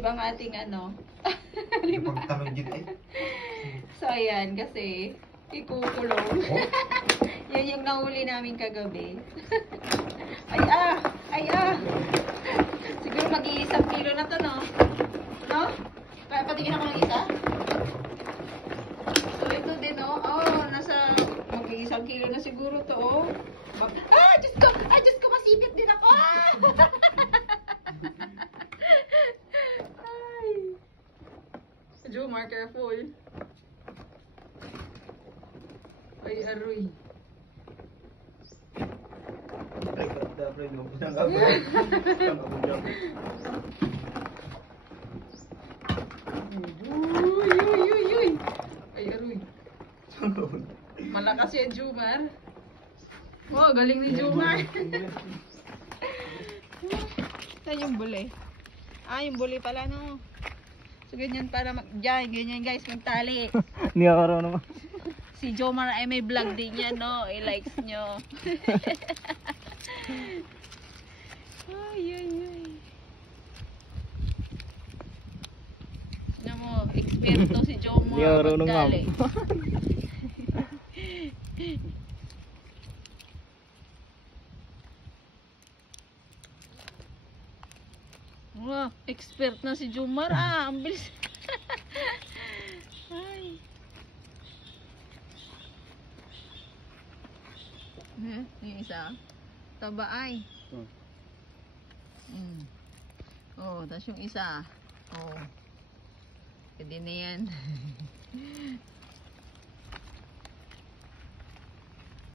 live ang ating ano. Yung pagtanong dito eh. So, ayan, kasi ikukulong. Oh? Yan yung nahuli namin kagabi. Ay ah! Ay ah! Siguro mag-iisang kilo na to, no? No? Kaya patingin ako ng isa? So, ito din, no? Oh, nasa mag-iisang kilo na siguro to, oh. Ah! Diyos ko! Ay, Diyos ko! Masipit din ako! Ay! Jomar, careful. Ay, aroy. Ay, pagda, bro. Yung pinang-abay. Pinang-abay. Uy, uy, uy, uy. Ay, aroy. Malakas yan, Jomar. Wow, galing ni Jomar. Saan yung buli? Ah, yung buli pala, no? So, ganyan para ganyan guys, magtali. Hindi ako raw naman. Si Jomar ay may vlog din yan, no? I-likes nyo. Ay, ay, ay. Ano mo, eksperto si Jomar. Hindi ako raw naman. magtali. Wow, expert na si Jomar. Ah, ang bilis. Ay. Yung isa. Taba ay. Oh, tapos yung isa. Oh. Pwede na yan.